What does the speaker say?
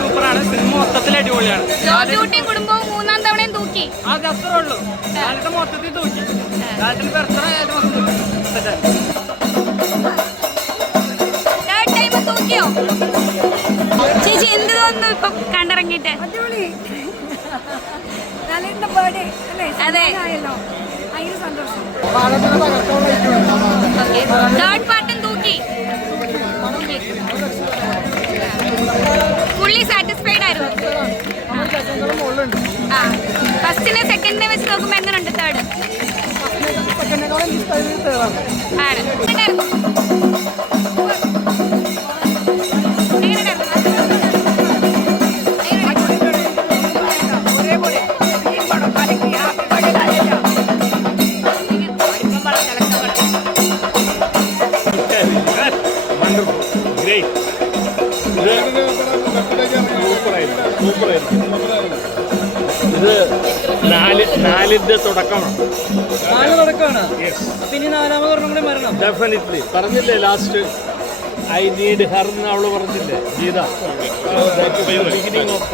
സൂപ്പറാണ്. സിനിമ മൊത്തത്തിൽ അടിപൊളിയാണ്. കുടുംബവും മൂന്നാം തവണയും തൂക്കി. അത് അത്രേ ഉള്ളൂ. ലാലേട്ടൻ മൊത്തത്തിൽ തൂക്കി. ലാലേട്ടൻ എത്ര ചേച്ചി എന്ത് തോന്നുന്നു ഇപ്പൊ കണ്ടിറങ്ങിട്ട്? അതെ, തേർഡ് പാർട്ടും തൂക്കി. ഫുള്ളി സാറ്റിസ്ഫൈഡ് ആയിരുന്നു. ഫസ്റ്റിനെ സെക്കൻഡിനെ വെച്ച് നോക്കുമ്പോ എങ്ങനെയുണ്ട് തേർഡ്? ആണ്. ഇത് നാലിന്റെ തുടക്കമാണ്. പിന്നെ നാലാമതൊരെണ്ണം കൂടി വരണം. ഡെഫിനറ്റ്ലി പറഞ്ഞില്ലേ ലാസ്റ്റ് ഐ നീഡ് ഹർ എന്ന് അവള് പറഞ്ഞില്ലേ ഗീത. Beginning of